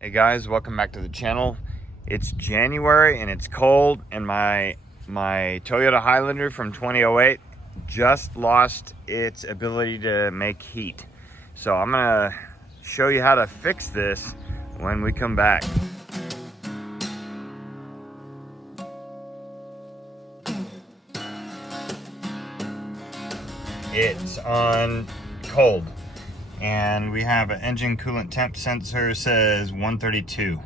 Hey guys, welcome back to the channel. It's January and it's cold, and my Toyota Highlander from 2008 just lost its ability to make heat. So I'm gonna show you how to fix this when we come back. It's on cold, and we have an engine coolant temp sensor says 132.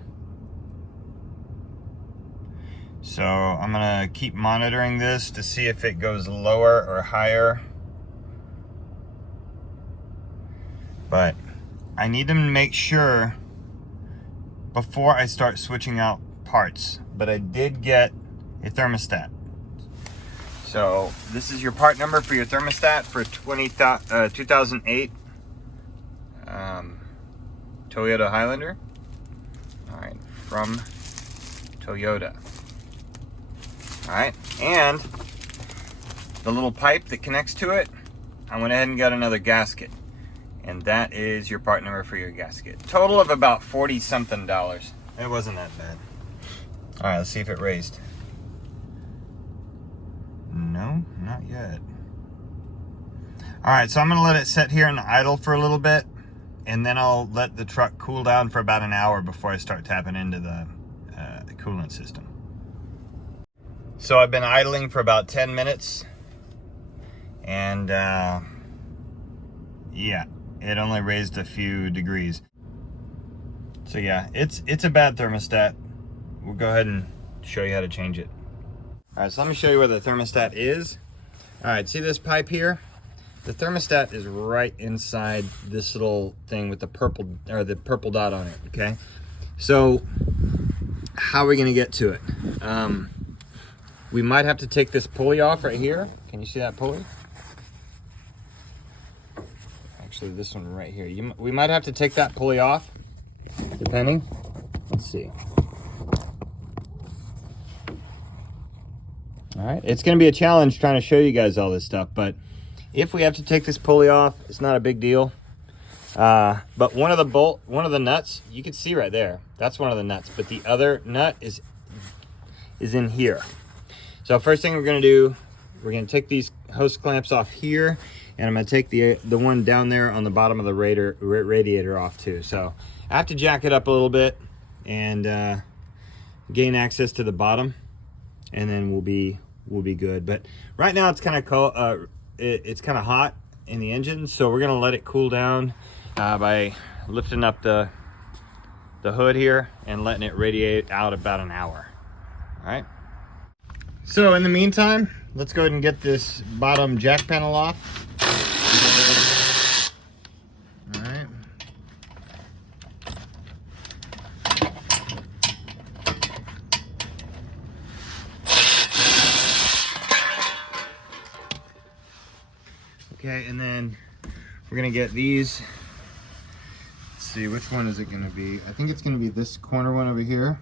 So I'm gonna keep monitoring this to see if it goes lower or higher. But I need to make sure before I start switching out parts. But I did get a thermostat. So this is your part number for your thermostat for 2008 Toyota Highlander. All right, from Toyota. All right, and the little pipe that connects to it, I went ahead and got another gasket, and that is your part number for your gasket. Total of about 40 something dollars. It wasn't that bad. All right, let's see if it raised. No, not yet. All right, so I'm gonna let it sit here and idle for a little bit, and then I'll let the truck cool down for about an hour before I start tapping into the coolant system. So I've been idling for about 10 minutes, and yeah, it only raised a few degrees. So yeah, it's a bad thermostat. We'll go ahead and show you how to change it. All right, so let me show you where the thermostat is. All right, see this pipe here? The thermostat is right inside this little thing with the purple dot on it, okay? So how are we gonna get to it? We might have to take this pulley off right here. Can you see that pulley? Actually, this one right here. We might have to take that pulley off, depending. Let's see. All right, it's gonna be a challenge trying to show you guys all this stuff, but if we have to take this pulley off, it's not a big deal. But one of the nuts, you can see right there. That's one of the nuts, but the other nut is in here. So first thing we're gonna do, we're gonna take these hose clamps off here, and I'm gonna take the one down there on the bottom of the radiator off too. So I have to jack it up a little bit and gain access to the bottom, and then we'll be good. But right now it's kind of cold. It's kind of hot in the engine, so we're gonna let it cool down by lifting up the hood here and letting it radiate out about an hour. All right. So in the meantime, let's go ahead and get this bottom jack panel off. All right. Okay, and then we're gonna get these. Let's see, which one is it gonna be? I think it's gonna be this corner one over here.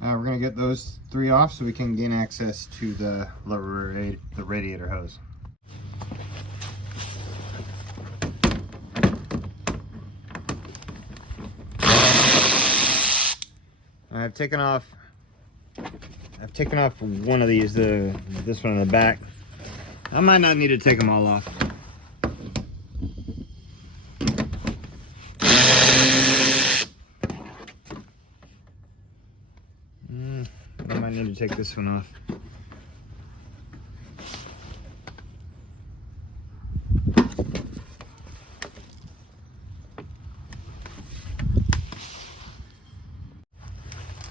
We're gonna get those three off so we can gain access to the radiator hose. I've taken off one of these, this one in the back. I might not need to take them all off. I might need to take this one off.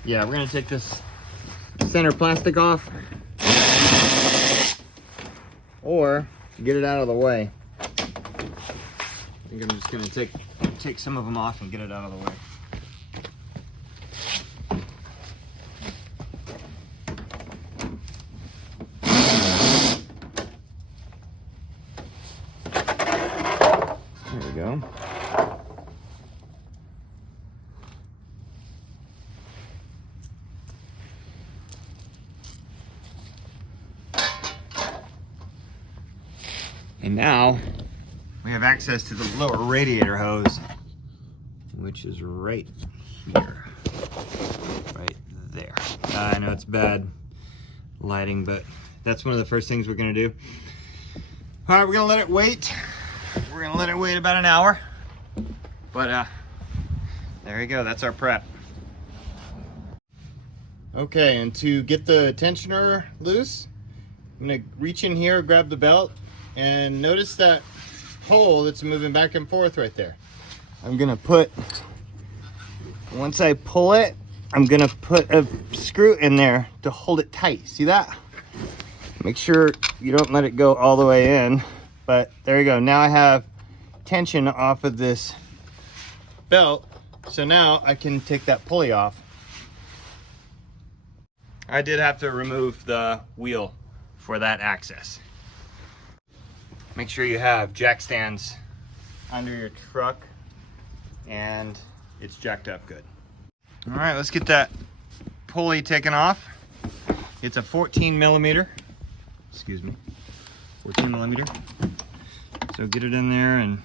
Yeah, we're gonna take this center plastic off, or get it out of the way. I think I'm just gonna take some of them off and get it out of the way. There we go. And now we have access to the lower radiator hose, which is right here, right there. I know it's bad lighting, but that's one of the first things we're gonna do. All right, we're gonna let it wait. We're gonna let it wait about an hour. But there you go, that's our prep. Okay, and to get the tensioner loose, I'm gonna reach in here, grab the belt, and notice that hole that's moving back and forth right there. I'm gonna put, once I pull it, I'm gonna put a screw in there to hold it tight. See that? Make sure you don't let it go all the way in, but there you go. Now I have tension off of this belt, so now I can take that pulley off. I did have to remove the wheel for that access. Make sure you have jack stands under your truck and it's jacked up good. All right, let's get that pulley taken off. It's a 14 millimeter, excuse me, 14 millimeter. So get it in there and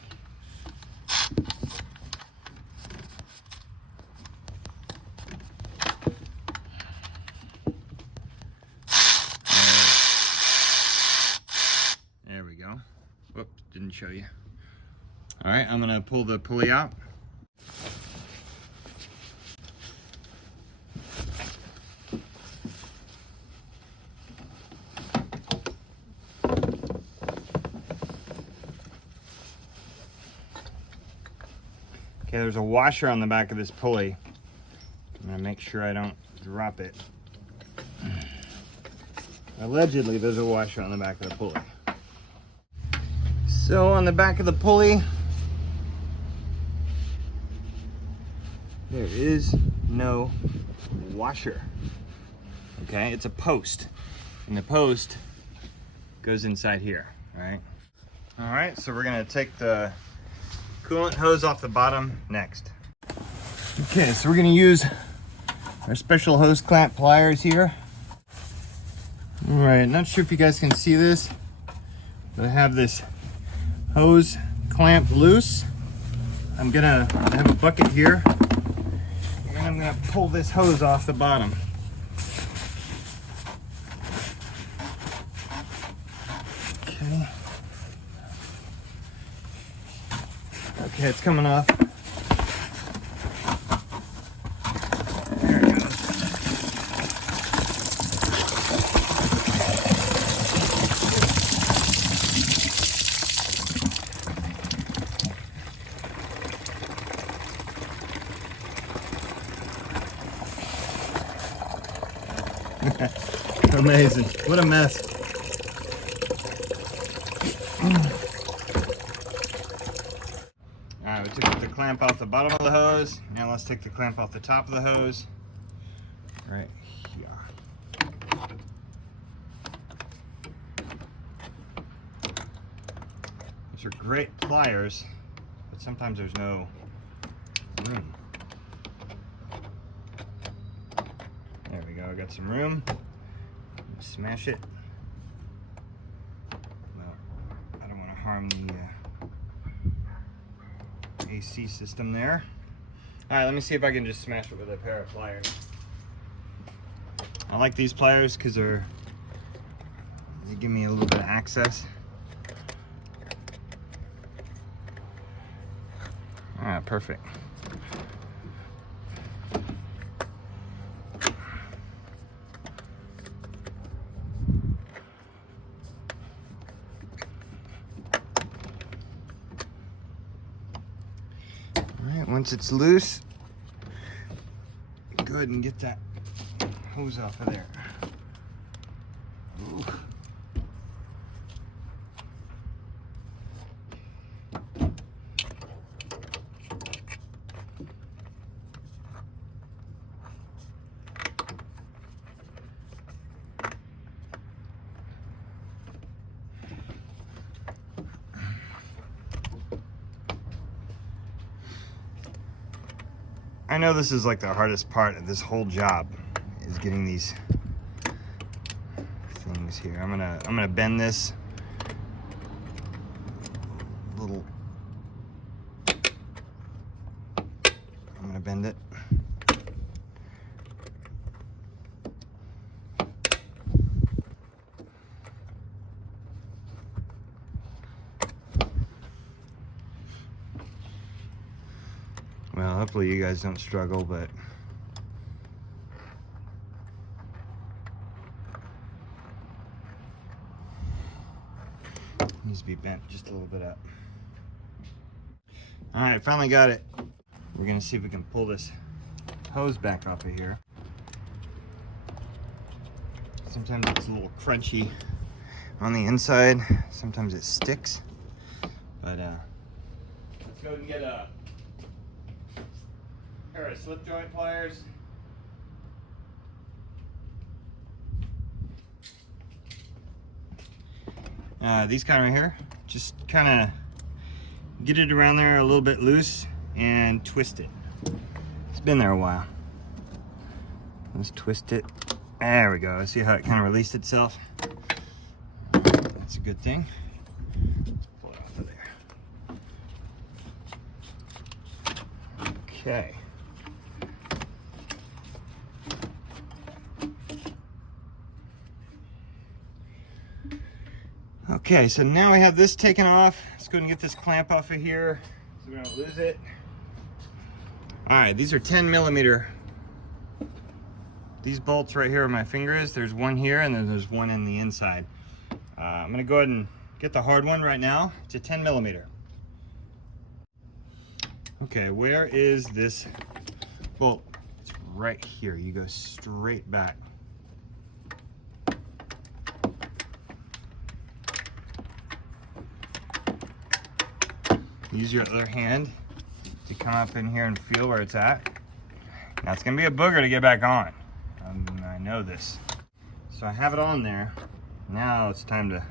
there we go. Whoops, didn't show you. All right, I'm gonna pull the pulley out. Okay, there's a washer on the back of this pulley. I'm gonna make sure I don't drop it. Allegedly, there's a washer on the back of the pulley. So on the back of the pulley, there is no washer. Okay, it's a post. And the post goes inside here, all right? All right, so we're gonna take the coolant hose off the bottom next. Okay, so we're gonna use our special hose clamp pliers here. All right, not sure if you guys can see this, but I have this hose clamp loose. I have a bucket here, and I'm gonna pull this hose off the bottom. Okay. Okay, it's coming off. There it goes. Amazing. What a mess. Alright, we took the clamp off the bottom of the hose. Now let's take the clamp off the top of the hose. Right here. These are great pliers, but sometimes there's no room. There we go, I got some room. Smash it. Well, I don't want to harm the AC system there. Alright, let me see if I can just smash it with a pair of pliers. I like these pliers because they give me a little bit of access. Alright, perfect. Once it's loose, go ahead and get that hose off of there. Ooh. I know this is like the hardest part of this whole job, is getting these things here. I'm gonna bend this little. I'm gonna bend it. Hopefully you guys don't struggle, but needs to be bent just a little bit up. All right, finally got it. We're gonna see if we can pull this hose back off of here. Sometimes it's a little crunchy on the inside. Sometimes it sticks. But let's go and get a pair of slip joint pliers. These kind right here, just kind of get it around there a little bit loose and twist it. It's been there a while. Let's twist it. There we go. See how it kind of released itself? That's a good thing. Let's pull it off of there. Okay. Okay, so now we have this taken off. Let's go and get this clamp off of here so we don't lose it. All right, these are 10 millimeter. These bolts right here where my finger is, there's one here and then there's one in the inside. I'm gonna go ahead and get the hard one right now. It's a 10 millimeter. Okay, where is this bolt? It's right here. You go straight back. Use your other hand to come up in here and feel where it's at. Now it's gonna be a booger to get back on. I know this. So I have it on there. Now it's time to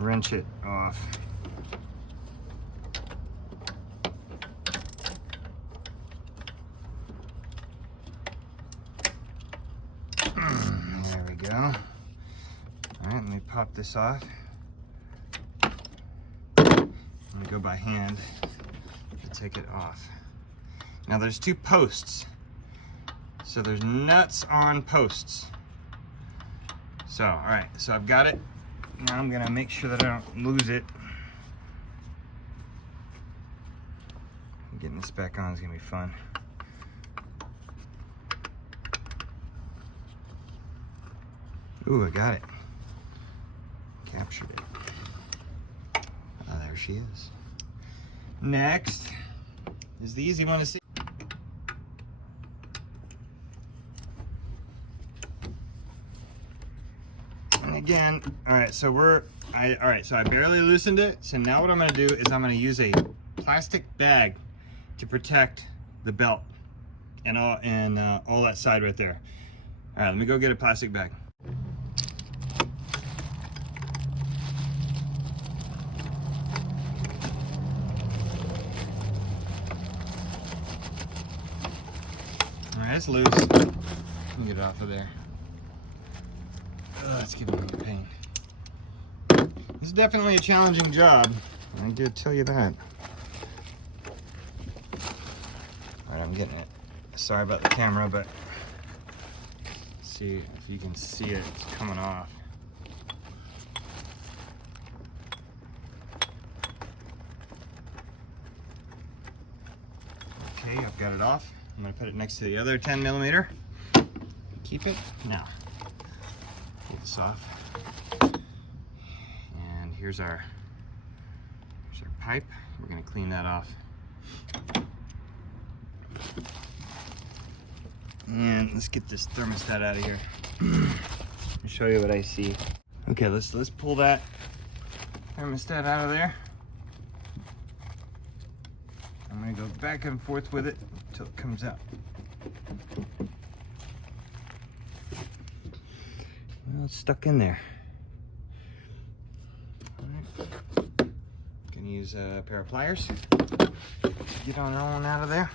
wrench it off. There we go. All right, let me pop this off. I'm gonna go by hand to take it off. Now there's two posts. So there's nuts on posts. So, all right, so I've got it. Now I'm gonna make sure that I don't lose it. Getting this back on is gonna be fun. Ooh, I got it. Captured it. Oh, there she is. Next is the easy one to see. Again, all right, so so I barely loosened it. So now what I'm gonna do is I'm gonna use a plastic bag to protect the belt and all that side right there. All right, let me go get a plastic bag. All right, it's loose. Let me get it off of there. It's giving me pain. This is definitely a challenging job. I did tell you that. All right, I'm getting it. Sorry about the camera, but see if you can see it. It's coming off. Okay, I've got it off. I'm gonna put it next to the other 10 millimeter. Keep it now. Get this off. And here's our pipe. We're gonna clean that off. And let's get this thermostat out of here. I'll show you what I see. Okay, let's pull that thermostat out of there. I'm gonna go back and forth with it until it comes out. Well, it's stuck in there. All right. Gonna use a pair of pliers. Get on out of there.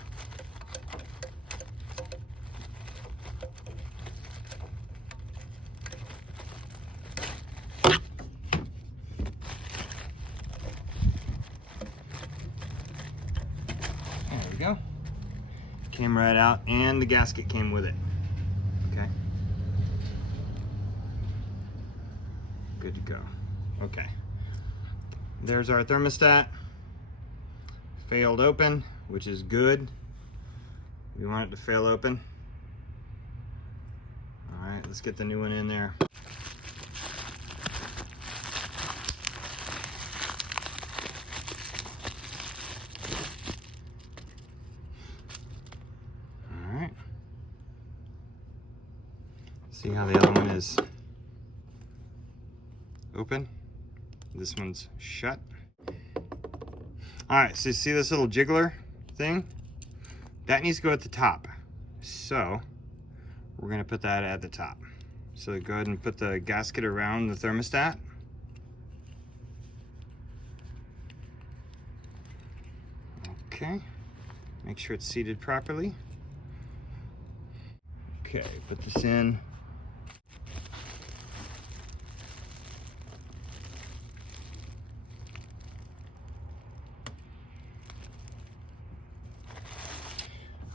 There we go. Came right out, and the gasket came with it. Okay. Good to go. Okay. There's our thermostat. Failed open, which is good. We want it to fail open. All right, let's get the new one in there. All right. See how the other one is open? This one's shut. All right, so you see this little jiggler thing? That needs to go at the top. So we're gonna put that at the top. So go ahead and put the gasket around the thermostat. Okay, make sure it's seated properly. Okay, put this in.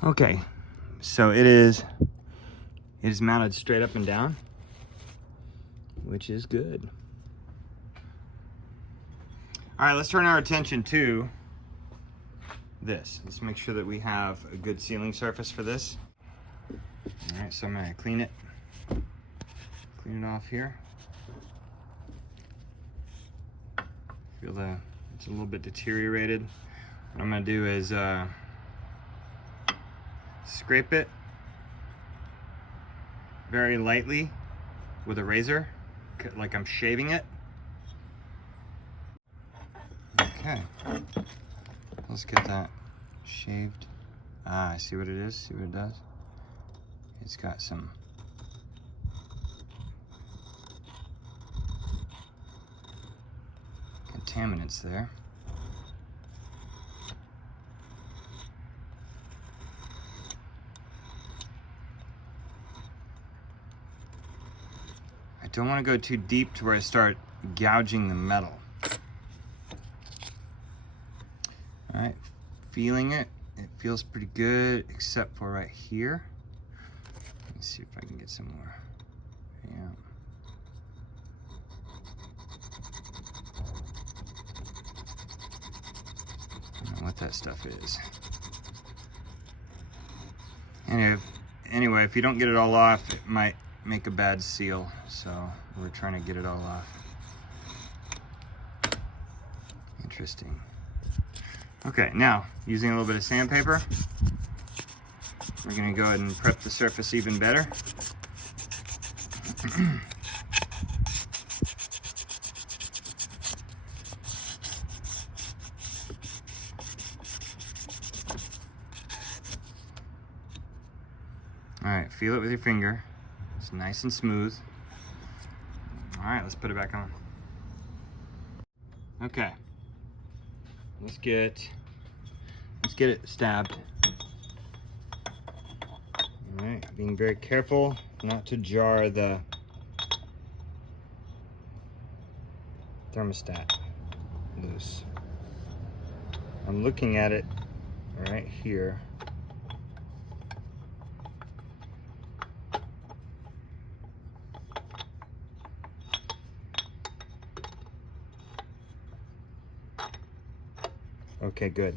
Okay, so it is mounted straight up and down, which is good. All right, let's turn our attention to this. Let's make sure that we have a good sealing surface for this. All right, so I'm gonna clean it off here. Feel it's a little bit deteriorated. What I'm gonna do is scrape it very lightly with a razor, like I'm shaving it. Okay, let's get that shaved. Ah, I see what it is, see what it does? It's got some contaminants there. I don't want to go too deep to where I start gouging the metal. All right, feeling it. It feels pretty good, except for right here. Let me see if I can get some more. Yeah. I don't know what that stuff is. Anyway, if you don't get it all off, it might make a bad seal, so we're trying to get it all off. Interesting. Okay, now using a little bit of sandpaper, we're going to go ahead and prep the surface even better. All right, feel it with your finger. It's nice and smooth. All right, let's put it back on. Okay, let's get it stabbed. All right, being very careful not to jar the thermostat loose. I'm looking at it right here. Okay, good.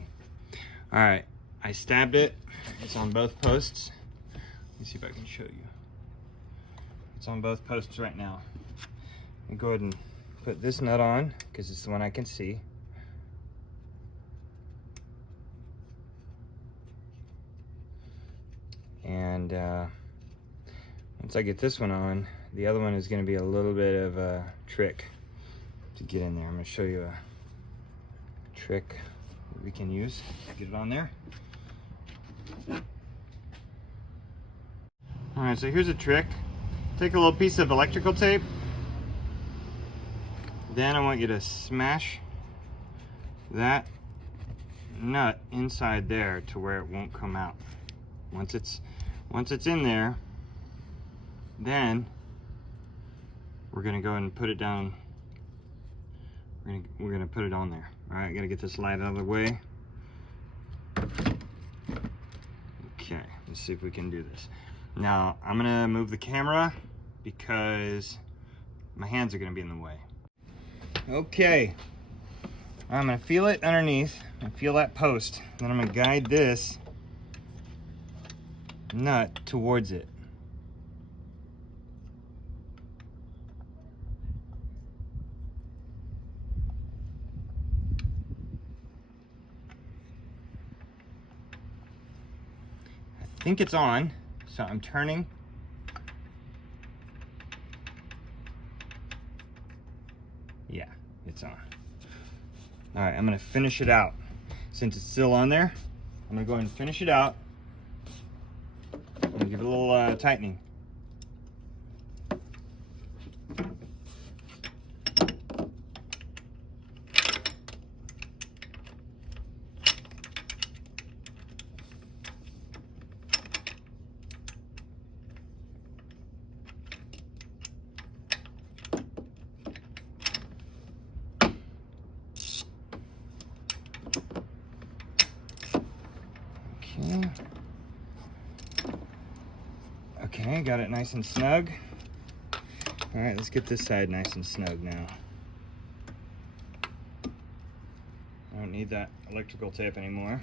All right, I stabbed it. It's on both posts. Let me see if I can show you. It's on both posts right now. I'll go ahead and put this nut on because it's the one I can see. And once I get this one on, the other one is going to be a little bit of a trick to get in there. I'm going to show you a trick that we can use to get it on there. All right, so here's a trick. Take a little piece of electrical tape. Then I want you to smash that nut inside there to where it won't come out. Once it's in there, then we're gonna go and put it down. We're gonna put it on there. All right, gotta get this light out of the way. Okay, let's see if we can do this. Now, I'm gonna move the camera because my hands are gonna be in the way. Okay, I'm gonna feel it underneath and feel that post. Then I'm gonna guide this nut towards it. I think it's on, so I'm turning. Yeah, it's on. All right, I'm gonna finish it out. Since it's still on there, I'm gonna go ahead and finish it out. I'm gonna give it a little tightening. Okay, got it nice and snug. All right, let's get this side nice and snug now. I don't need that electrical tape anymore.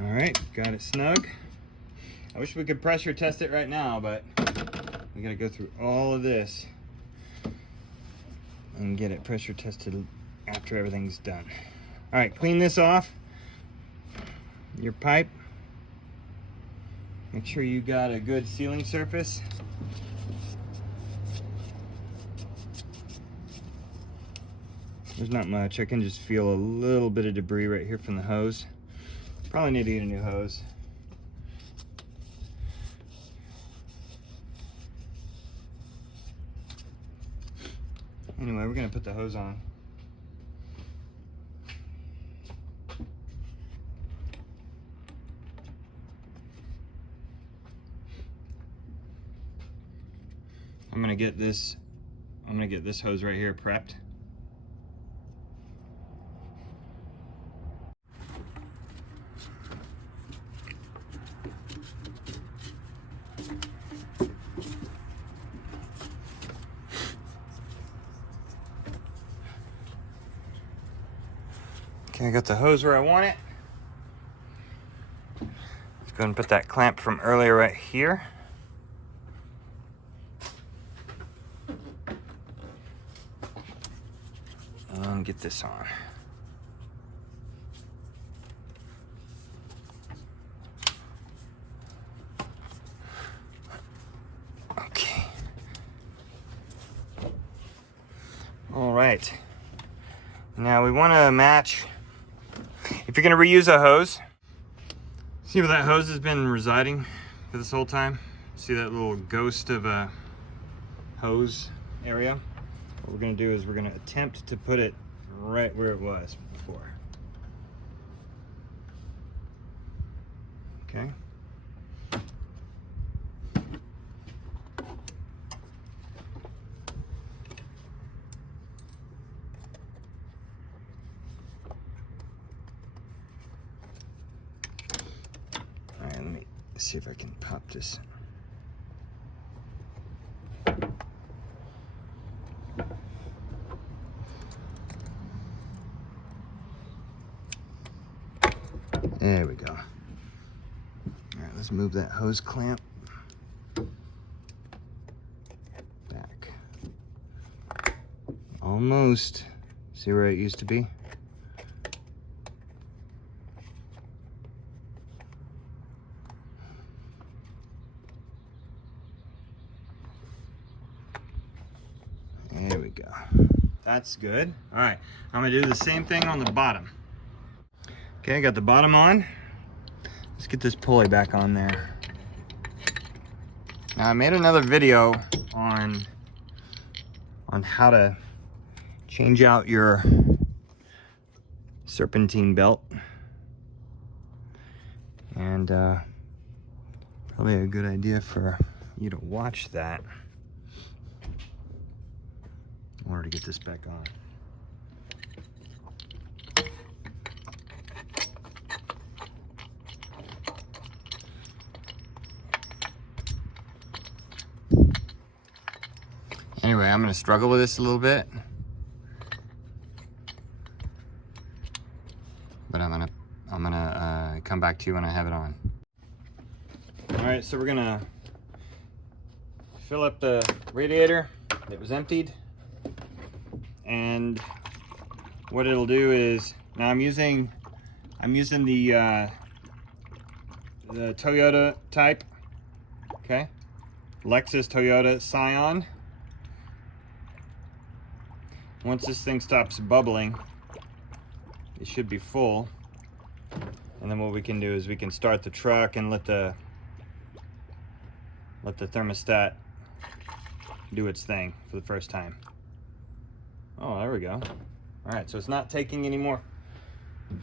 All right, got it snug. I wish we could pressure test it right now, but we gotta go through all of this and get it pressure tested after everything's done. All right, clean this off, your pipe. Make sure you got a good sealing surface. There's not much. I can just feel a little bit of debris right here from the hose. Probably need to get a new hose. Anyway, we're gonna put the hose on. I'm gonna get this hose right here prepped. Okay, I got the hose where I want it. Let's go ahead and put that clamp from earlier right here. And get this on. Okay. All right. Now we want to match. If you're going to reuse a hose, see where that hose has been residing for this whole time? See that little ghost of a hose area? What we're going to do is we're going to attempt to put it right where it was before. Okay. All right, let me see if I can pop this. There we go. All right, let's move that hose clamp back. Almost. See where it used to be? There we go. That's good. All right, I'm gonna do the same thing on the bottom. Okay, I got the bottom on. Let's get this pulley back on there. Now I made another video on how to change out your serpentine belt. And probably a good idea for you to watch that in order to get this back on. Anyway, I'm gonna struggle with this a little bit, but I'm gonna come back to you when I have it on. All right, so we're gonna fill up the radiator that was emptied, and what it'll do is, now I'm using the Toyota type, okay, Lexus Toyota Scion. Once this thing stops bubbling, it should be full, and then what we can do is we can start the truck and let the thermostat do its thing for the first time. Oh, there we go. All right, so it's not taking anymore.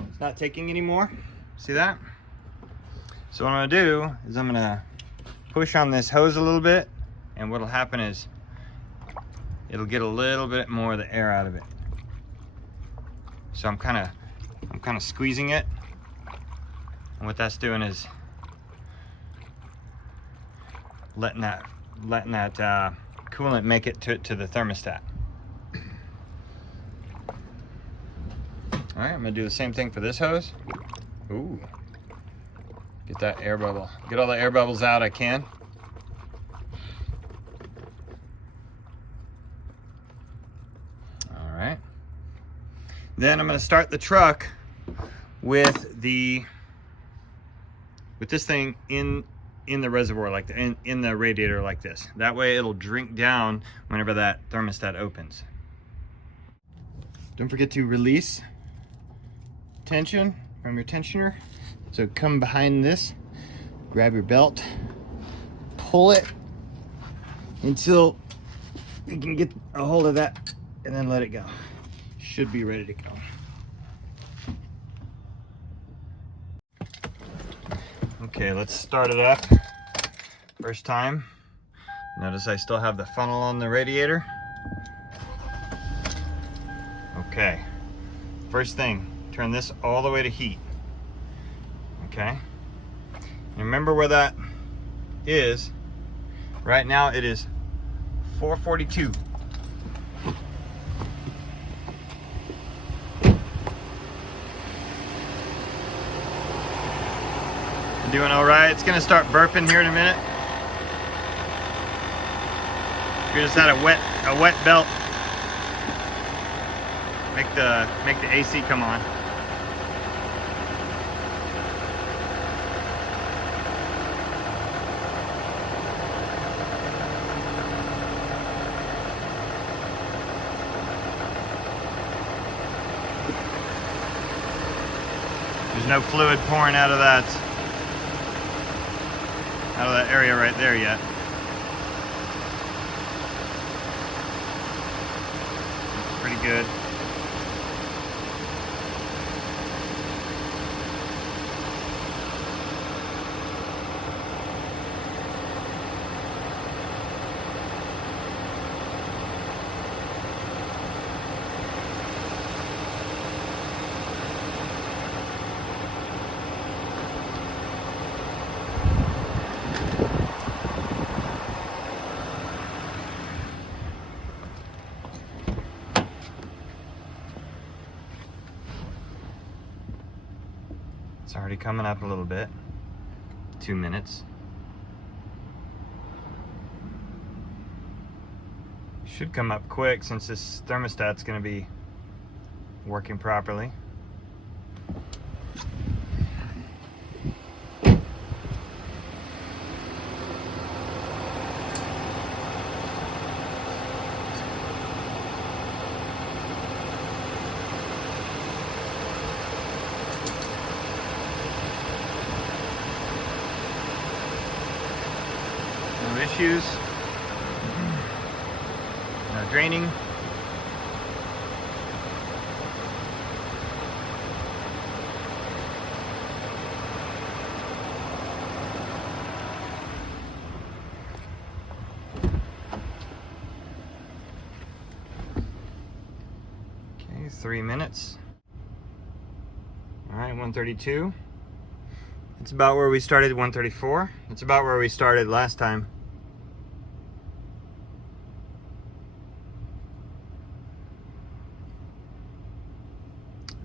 It's not taking anymore. See that? So what I'm gonna do is I'm gonna push on this hose a little bit, and what'll happen is it'll get a little bit more of the air out of it. So I'm kind of squeezing it, and what that's doing is letting that coolant make it to the thermostat. All right, I'm gonna do the same thing for this hose. Ooh, get that air bubble. Get all the air bubbles out I can. All right. Then I'm gonna start the truck with this thing in the reservoir, like in the radiator like this. That way it'll drink down whenever that thermostat opens. Don't forget to release tension from your tensioner. So come behind this, grab your belt, pull it until you can get a hold of that, and then let it go. Should be ready to go. Okay, let's start it up. First time. Notice I still have the funnel on the radiator. Okay, first thing, turn this all the way to heat. Okay, and remember where that is. Right now it is 442. Doing all right. It's gonna start burping here in a minute. We just had a wet belt. Make the AC come on. There's no fluid pouring out of that area right there yet. Looks pretty good. It's already coming up a little bit. 2 minutes. Should come up quick since this thermostat's going to be working properly. No issues. No draining. Okay, 3 minutes. All right, 132. It's about where we started, 134. It's about where we started last time.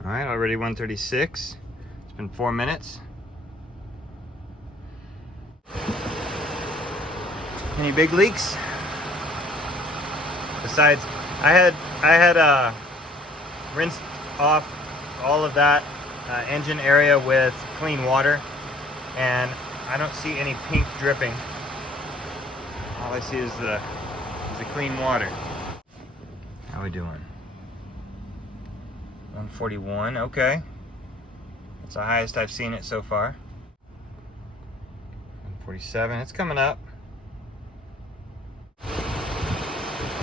All right, already 1:36. It's been 4 minutes. Any big leaks? Besides, I had rinsed off all of that engine area with clean water, and I don't see any pink dripping. All I see is the clean water. How we doing? 141, okay. That's the highest I've seen it so far. 147, it's coming up.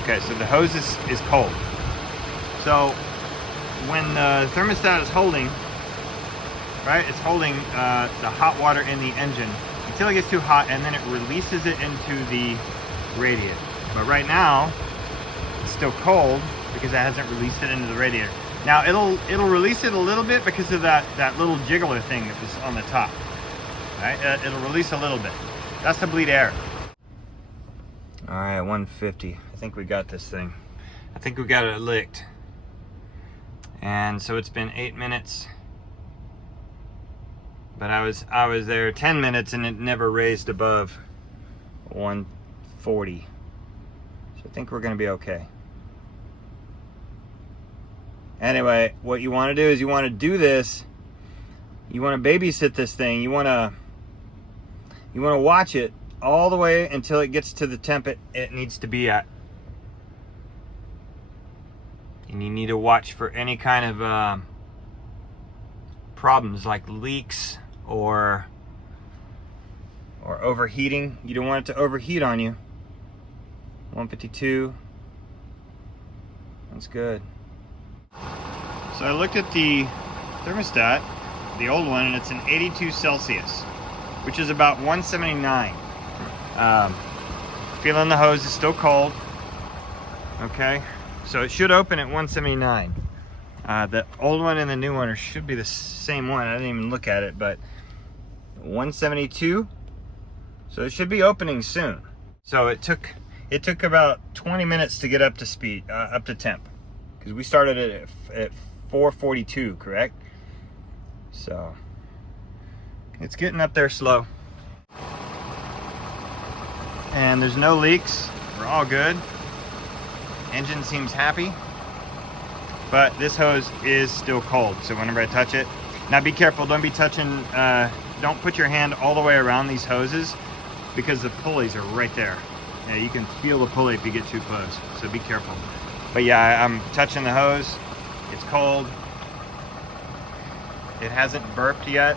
Okay, so the hose is cold. So when the thermostat is holding, right, it's holding the hot water in the engine until it gets too hot, and then it releases it into the radiator. But right now, it's still cold because it hasn't released it into the radiator. Now it'll release it a little bit because of that little jiggler thing that was on the top. Right? It'll release a little bit. That's to bleed air. All right, 150. I think we got this thing. I think we got it licked. And so it's been 8 minutes. But I was there 10 minutes and it never raised above 140. So I think we're gonna be okay. Anyway, what you want to do is you want to do this. You want to babysit this thing. You want to watch it all the way until it gets to the temp it needs to be at. And you need to watch for any kind of problems like leaks or overheating. You don't want it to overheat on you. 152. That's good. So I looked at the thermostat, the old one, and it's an 82 Celsius, which is about 179. Feeling the hose is still cold. Okay, so it should open at 179. The old one and the new one should be the same one. I didn't even look at it, but 172. So it should be opening soon. So it took about 20 minutes to get up to speed, up to temp, because we started it at 442, correct? So it's getting up there slow. And there's no leaks. We're all good. Engine seems happy. But this hose is still cold, so whenever I touch it, now be careful, don't be touching, don't put your hand all the way around these hoses because the pulleys are right there. Yeah, you can feel the pulley if you get too close, so be careful. But yeah, I'm touching the hose. It's cold. It hasn't burped yet.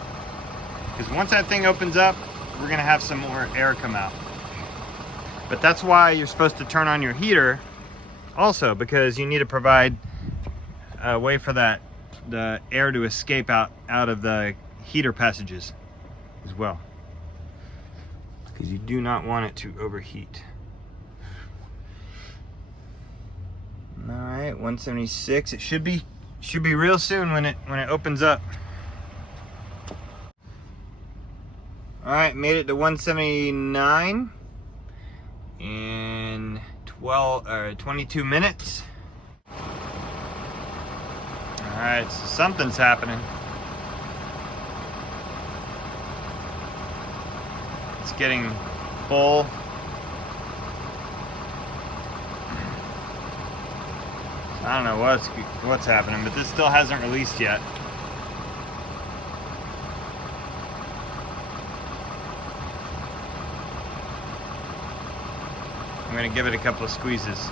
Because once that thing opens up, we're gonna have some more air come out. But that's why you're supposed to turn on your heater also, because you need to provide a way for the air to escape out of the heater passages as well. Because you do not want it to overheat. All right, 176. It should be real soon when it opens up. All right, made it to 179 in 22 minutes. All right, so something's happening. It's getting full. I don't know what's happening, but this still hasn't released yet. I'm gonna give it a couple of squeezes.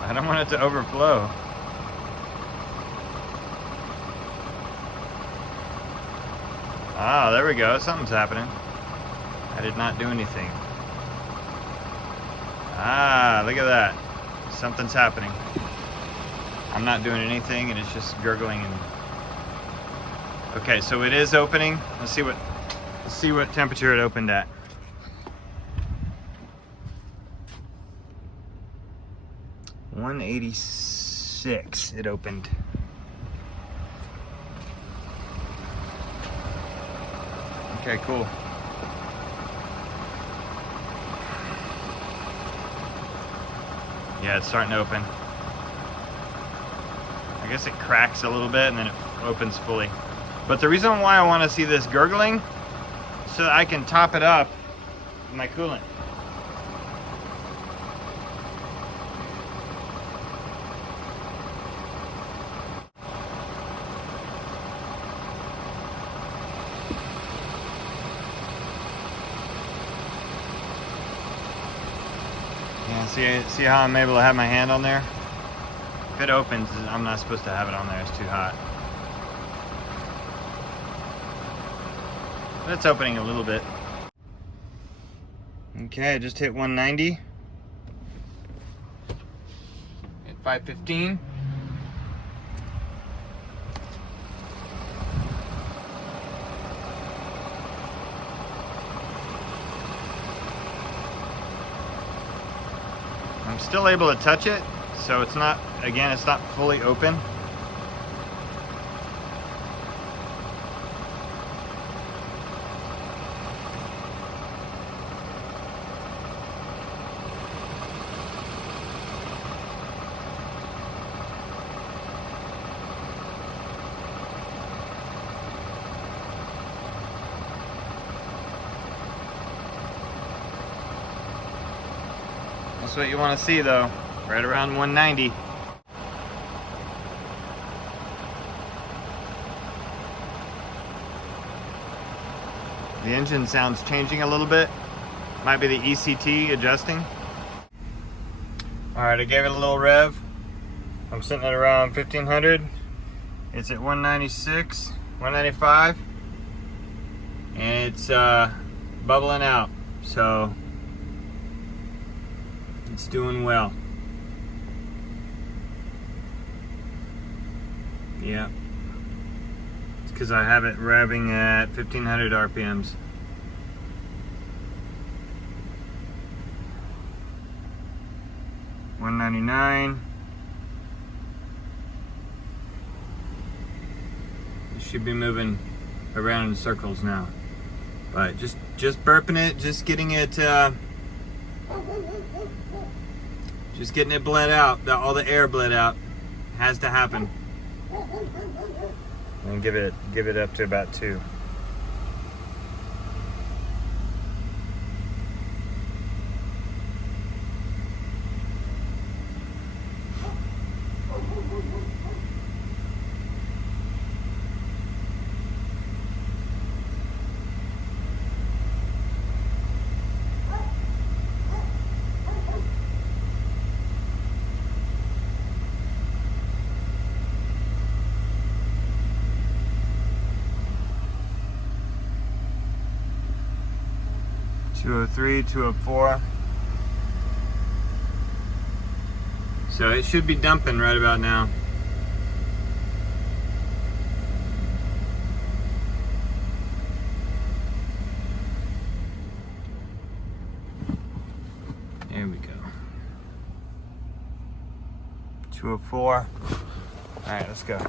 I don't want it to overflow. Ah, there we go. Something's happening. I did not do anything. Ah, look at that. Something's happening. I'm not doing anything and it's just gurgling and... Okay, so it is opening. Let's see what temperature it opened at. $186 it opened. Okay, cool. Yeah, it's starting to open. I guess it cracks a little bit and then it opens fully. But the reason why I want to see this gurgling is so that I can top it up with my coolant. Yeah, see how I'm able to have my hand on there? If it opens, I'm not supposed to have it on there, it's too hot. But it's opening a little bit. Okay, I just hit 190 at 515. I'm still able to touch it, so it's not, again, it's not fully open. That's what you want to see though, right around 190. The engine sounds changing a little bit. Might be the ECT adjusting. All right, I gave it a little rev. I'm sitting at around 1500. It's at 196, 195, and it's bubbling out. So it's doing well. Yeah. It's because I have it revving at 1500 RPMs. $199. It should be moving around in circles now. But just burping it, just getting it bled out, all the air bled out. Has to happen. And give it up to about 2. $203, $204. So it should be dumping right about now. There we go. 204. All right, let's go.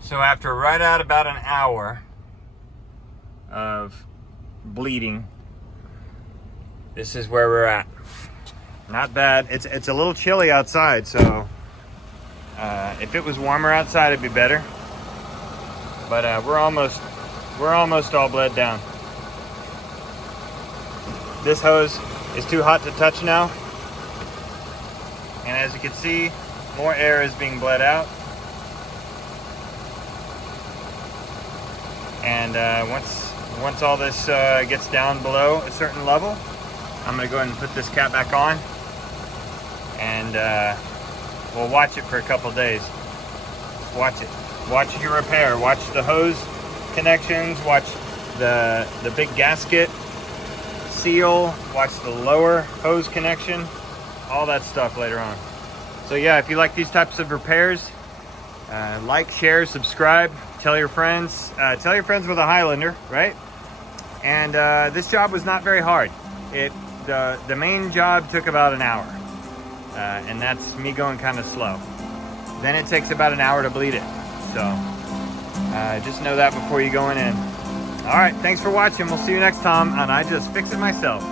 So after right at about an hour of bleeding, this is where we're at. Not bad. It's a little chilly outside, so if it was warmer outside, it'd be better. But we're almost all bled down. This hose is too hot to touch now, and as you can see, more air is being bled out. And once all this gets down below a certain level, I'm gonna go ahead and put this cap back on, and we'll watch it for a couple days. Watch it. Watch your repair. Watch the hose connections. Watch the big gasket seal. Watch the lower hose connection. All that stuff later on. So yeah, if you like these types of repairs, Like, share, subscribe, tell your friends with a Highlander, right? And this job was not very hard. The main job took about an hour, and that's me going kind of slow. Then it takes about an hour to bleed it. So just know that before you going in. All right, thanks for watching. We'll see you next time on I Just Fix It Myself.